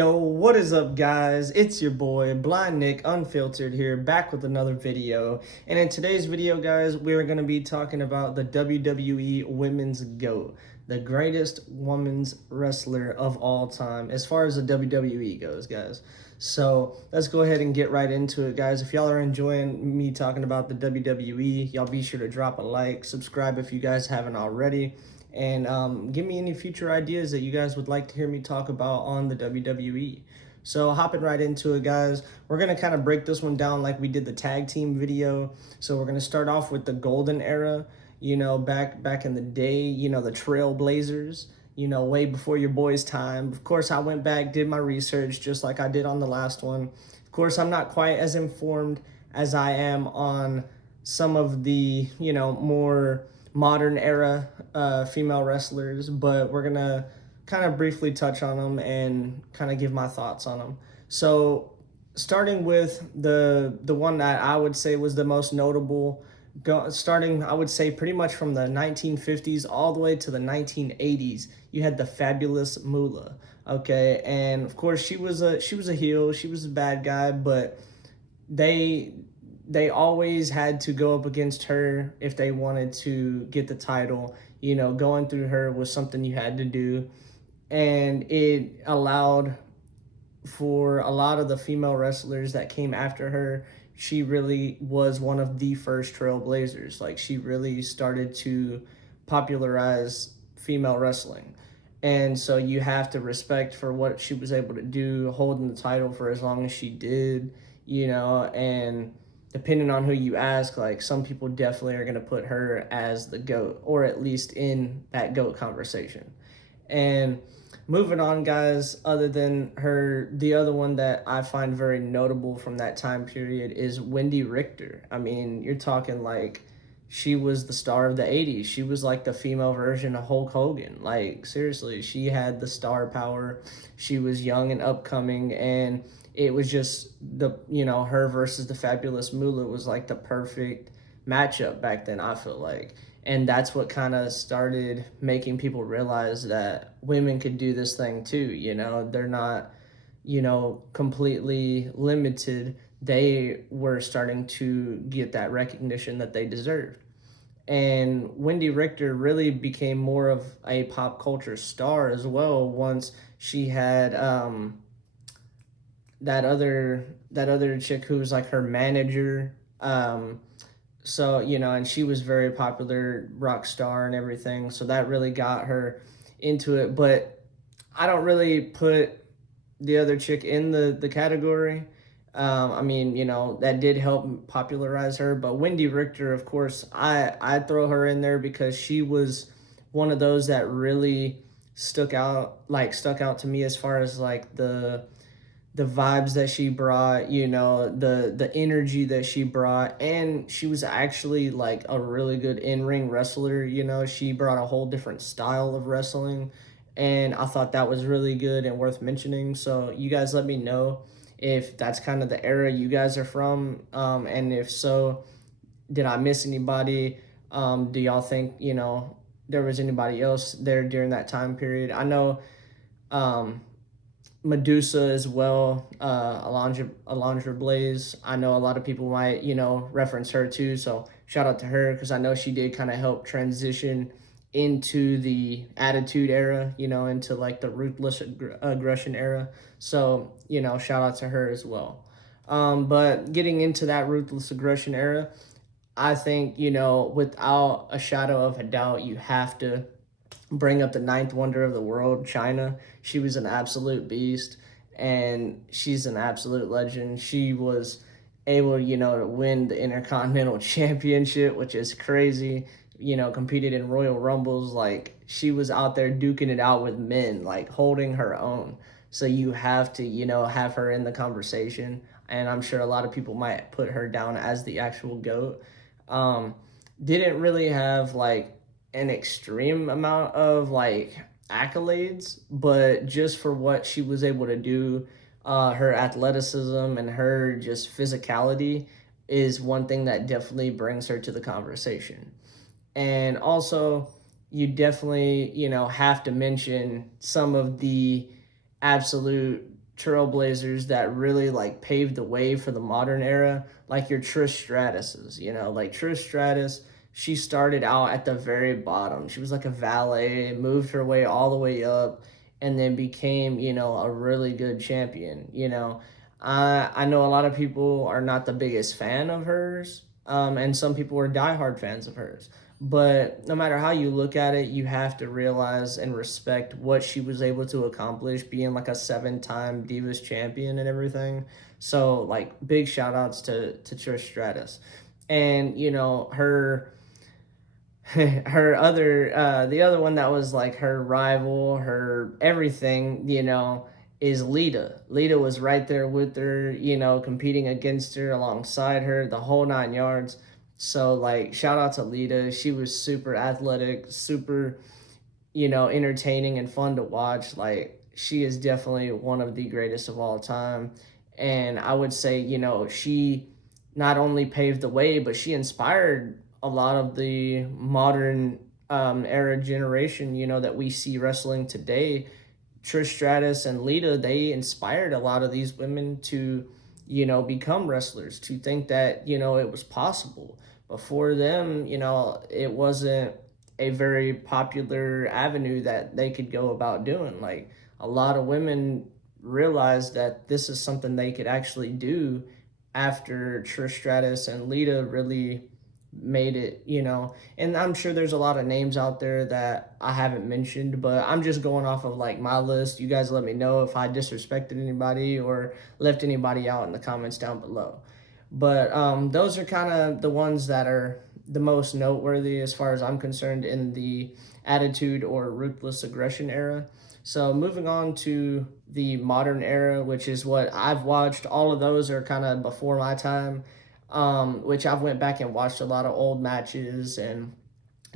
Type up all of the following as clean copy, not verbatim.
Yo, what is up, guys? It's your boy Blind Nick Unfiltered here, back with another video. And in today's video, guys, we're going to be talking about the WWE Women's GOAT, the greatest women's wrestler of all time as far as the WWE goes, guys. So let's go ahead and get right into it, guys. If y'all are enjoying me talking about the WWE, y'all be sure to drop a like, subscribe if you guys haven't already, and give me any future ideas that you guys would like to hear me talk about on the WWE. So hopping right into it, guys, we're going to kind of break this one down like we did the tag team video. So we're going to start off with the golden era, back in the day, the trailblazers, way before your boy's time. Of course, I went back, did my research just like I did on the last one. Of course, I'm not quite as informed as I am on some of the, more modern era female wrestlers, but we're gonna kind of briefly touch on them and kind of give my thoughts on them. So starting with the one that I would say was the most notable, starting I would say pretty much from the 1950s all the way to the 1980s, you had the Fabulous Moolah. Okay, and of course she was a heel, she was a bad guy, but they always had to go up against her if they wanted to get the title. Going through her was something you had to do, and it allowed for a lot of the female wrestlers that came after her. She really was one of the first trailblazers. Like, she really started to popularize female wrestling. And so you have to respect for what she was able to do, holding the title for as long as she did, and depending on who you ask, like, some people definitely are going to put her as the GOAT, or at least in that GOAT conversation. And moving on, guys, other than her, the other one that I find very notable from that time period is Wendi Richter. I mean, you're talking like she was the star of the 80s. She was like the female version of Hulk Hogan. Like, seriously, she had the star power. She was young and upcoming, and it was just her versus the Fabulous Moolah was like the perfect matchup back then, I feel like. And that's what kind of started making people realize that women could do this thing too. They're not, completely limited. They were starting to get that recognition that they deserved. And Wendi Richter really became more of a pop culture star as well once she had that other chick who was like her manager. So, and she was very popular, rock star and everything. So that really got her into it. But I don't really put the other chick in the category. I mean, that did help popularize her. But Wendi Richter, of course, I'd throw her in there because she was one of those that really stuck out to me as far as like the vibes that she brought, the energy that she brought, and she was actually like a really good in-ring wrestler. She brought a whole different style of wrestling, and I thought that was really good and worth mentioning. So you guys let me know if that's kind of the era you guys are from, and if so, did I miss anybody? Do y'all think there was anybody else there during that time period? I know Madusa as well, Alundra Blayze. I know a lot of people might, reference her too. So shout out to her because I know she did kind of help transition into the Attitude Era, into like the Ruthless Aggression Era. So, shout out to her as well. But getting into that Ruthless Aggression Era, I think, without a shadow of a doubt, you have to bring up the ninth wonder of the world, Chyna. She was an absolute beast, and she's an absolute legend. She was able, to win the Intercontinental Championship, which is crazy. Competed in Royal Rumbles. Like, she was out there duking it out with men, like holding her own. So you have to, have her in the conversation. And I'm sure a lot of people might put her down as the actual GOAT. Um, didn't really have like an extreme amount of like accolades, but just for what she was able to do, her athleticism and her just physicality is one thing that definitely brings her to the conversation. And also, you definitely, have to mention some of the absolute trailblazers that really like paved the way for the modern era, like your Trish Stratuses, you know, like Trish Stratus, she started out at the very bottom. She was like a valet, moved her way all the way up, and then became, you know, a really good champion. You know, I know a lot of people are not the biggest fan of hers, and some people are diehard fans of hers. But no matter how you look at it, you have to realize and respect what she was able to accomplish, being like a 7-time Divas champion and everything. So, like, big shout outs to Trish Stratus. And, you know, her her other the other one that was like her rival, her everything, you know, is Lita. Lita was right there with her, you know, competing against her, alongside her, the whole 9 yards. So like shout out to Lita. She was super athletic, super, you know, entertaining and fun to watch. Like she is definitely one of the greatest of all time. And I would say, you know, she not only paved the way, but she inspired a lot of the modern era generation, you know, that we see wrestling today. Trish Stratus and Lita, they inspired a lot of these women to, you know, become wrestlers, to think that, you know, it was possible. Before them, you know, it wasn't a very popular avenue that they could go about doing. Like a lot of women realized that this is something they could actually do after Trish Stratus and Lita really made it, you know. And I'm sure there's a lot of names out there that I haven't mentioned, but I'm just going off of like my list. You guys let me know if I disrespected anybody or left anybody out in the comments down below. But those are kind of the ones that are the most noteworthy as far as I'm concerned in the Attitude or Ruthless Aggression era. So moving on to the modern era, which is what I've watched. All of those are kind of before my time, which I've went back and watched a lot of old matches and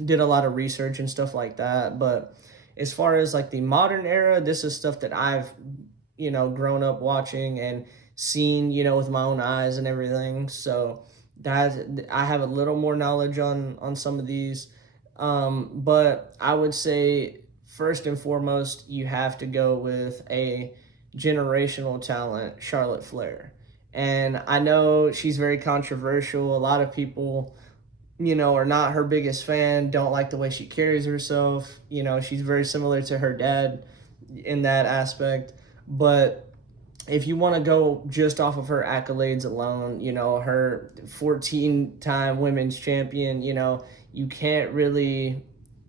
did a lot of research and stuff like that. But as far as like the modern era, this is stuff that I've, you know, grown up watching and seen, you know, with my own eyes and everything. So that I have a little more knowledge on some of these. But I would say first and foremost, you have to go with a generational talent, Charlotte Flair. And I know she's very controversial. A lot of people, you know, are not her biggest fan, don't like the way she carries herself. You know, she's very similar to her dad in that aspect. But if you want to go just off of her accolades alone, you know, her 14-time women's champion, you know, you can't really,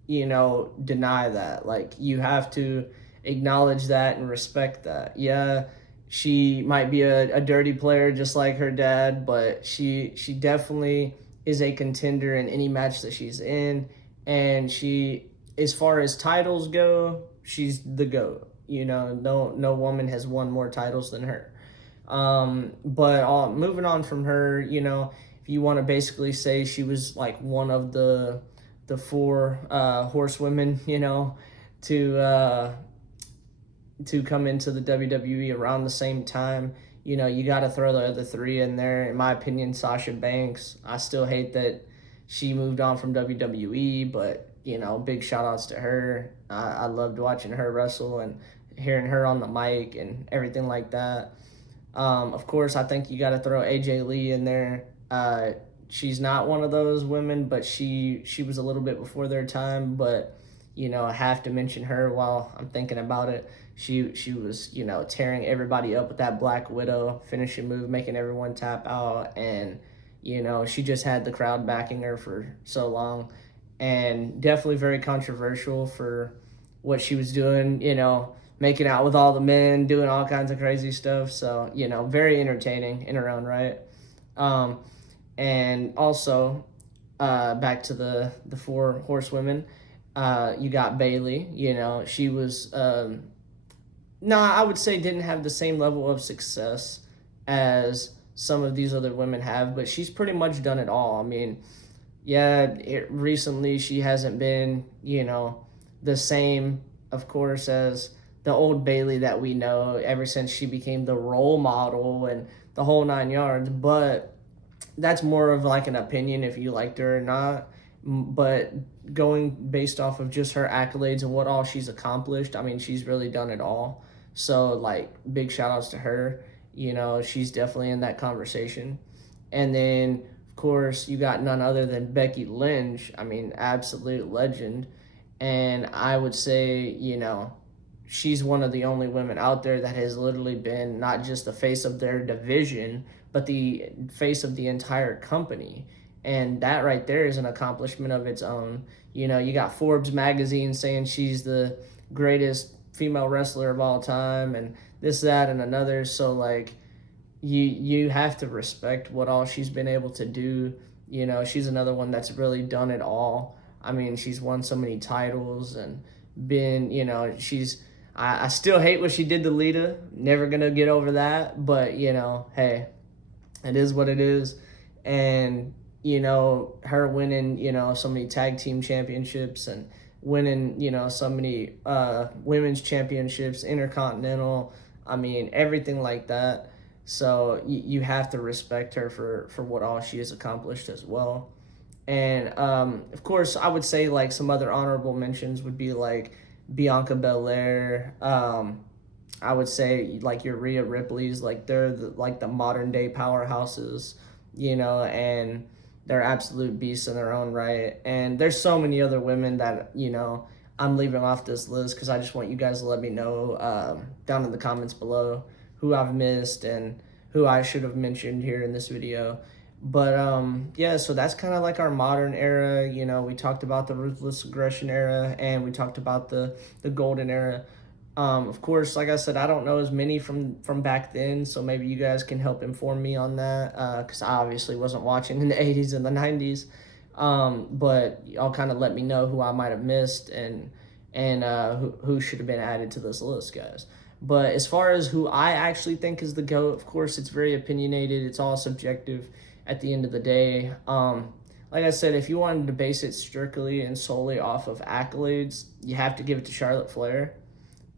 you know, deny that. Like, you have to acknowledge that and respect that. Yeah, she might be a dirty player just like her dad, but she definitely is a contender in any match that she's in. And she, as far as titles go, she's the GOAT. You know, no woman has won more titles than her. But moving on from her, you know, if you want to basically say she was like one of the four horsewomen, you know, to come into the WWE around the same time, you know, you got to throw the other three in there. In my opinion, Sasha Banks. I still hate that she moved on from WWE, but, you know, big shout outs to her. I loved watching her wrestle and hearing her on the mic and everything like that. Of course, I think you got to throw AJ Lee in there. She's not one of those women, but she was a little bit before their time. But, you know, I have to mention her while I'm thinking about it. She was, you know, tearing everybody up with that Black Widow finishing move, making everyone tap out. And, you know, she just had the crowd backing her for so long. And definitely very controversial for what she was doing, you know, making out with all the men, doing all kinds of crazy stuff. So, you know, very entertaining in her own right. And also, back to the four horsewomen, you got Bayley. You know, she was, I would say didn't have the same level of success as some of these other women have, but she's pretty much done it all. I mean, yeah, recently she hasn't been, you know, the same, of course, as the old Bayley that we know ever since she became the role model and the whole 9 yards. But that's more of like an opinion if you liked her or not. But going based off of just her accolades and what all she's accomplished, I mean, she's really done it all. So, like, big shout outs to her. You know, she's definitely in that conversation. And then, of course, you got none other than Becky Lynch. I mean, absolute legend. And I would say, you know, she's one of the only women out there that has literally been not just the face of their division, but the face of the entire company. And that right there is an accomplishment of its own. You know, you got Forbes magazine saying she's the greatest female wrestler of all time, and this, that, and another. So, like, you have to respect what all she's been able to do. You know, she's another one that's really done it all. I mean, she's won so many titles and been, you know, I still hate what she did to Lita. Never gonna get over that. But, you know, hey, it is what it is. And, you know, her winning, you know, so many tag team championships and winning, you know, so many women's championships, intercontinental, I mean, everything like that. So you have to respect her for what all she has accomplished as well. And of course, I would say like some other honorable mentions would be like Bianca Belair. I would say like your Rhea Ripley's, like they're like the modern day powerhouses, you know, and they're absolute beasts in their own right. And there's so many other women that, you know, I'm leaving off this list because I just want you guys to let me know down in the comments below who I've missed and who I should have mentioned here in this video. But yeah, so that's kind of like our modern era. You know, we talked about the Ruthless Aggression Era and we talked about the Golden Era. Of course, like I said, I don't know as many from back then, so maybe you guys can help inform me on that, because I obviously wasn't watching in the 80s and the 90s. But y'all kind of let me know who I might have missed and who should have been added to this list, guys. But as far as who I actually think is the GOAT, of course, it's very opinionated. It's all subjective at the end of the day. Like I said, if you wanted to base it strictly and solely off of accolades, you have to give it to Charlotte Flair.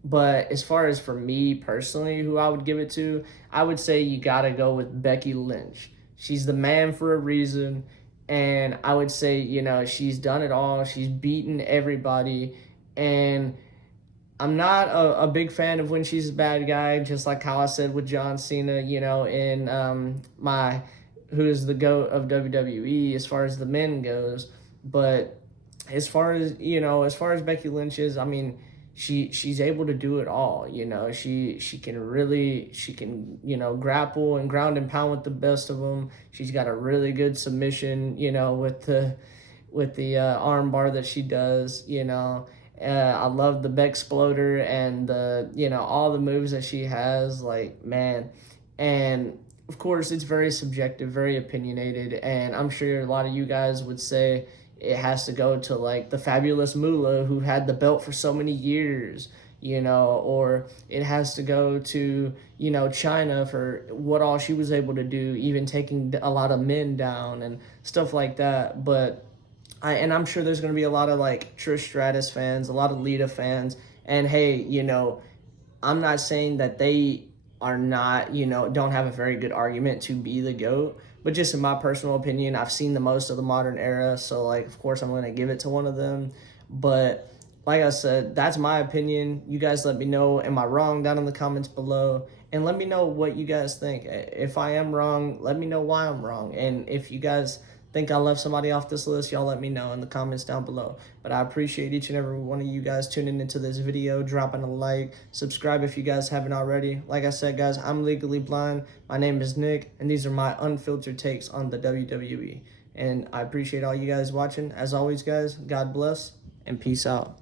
But as far as for me personally, who I would give it to, I would say you got to go with Becky Lynch. She's the man for a reason. And I would say, you know, she's done it all. She's beaten everybody. And I'm not a big fan of when she's a bad guy, just like how I said with John Cena, you know, in my who is the GOAT of WWE as far as the men goes. But as far as, you know, as far as Becky Lynch is, I mean, she's able to do it all. You know, she can, you know, grapple and ground and pound with the best of them. She's got a really good submission, you know, with the arm bar that she does, you know. I love the Bexploder and the, you know, all the moves that she has, like, man. And of course, it's very subjective, very opinionated, and I'm sure a lot of you guys would say it has to go to like the Fabulous Moolah who had the belt for so many years, you know, or it has to go to, you know, Chyna for what all she was able to do, even taking a lot of men down and stuff like that. But I'm sure there's going to be a lot of like Trish Stratus fans, a lot of Lita fans, and hey, you know, I'm not saying that they are not, you know, don't have a very good argument to be the GOAT, but just in my personal opinion, I've seen the most of the modern era, so like, of course, I'm going to give it to one of them. But like I said, that's my opinion. You guys let me know, am I wrong, down in the comments below, and let me know what you guys think. If I am wrong, let me know why I'm wrong, and if you guys think I left somebody off this list, y'all let me know in the comments down below. But I appreciate each and every one of you guys tuning into this video, dropping a like, subscribe if you guys haven't already. Like I said, guys, I'm legally blind. My name is Nick, and these are my unfiltered takes on the WWE. And I appreciate all you guys watching. As always, guys, God bless, and peace out.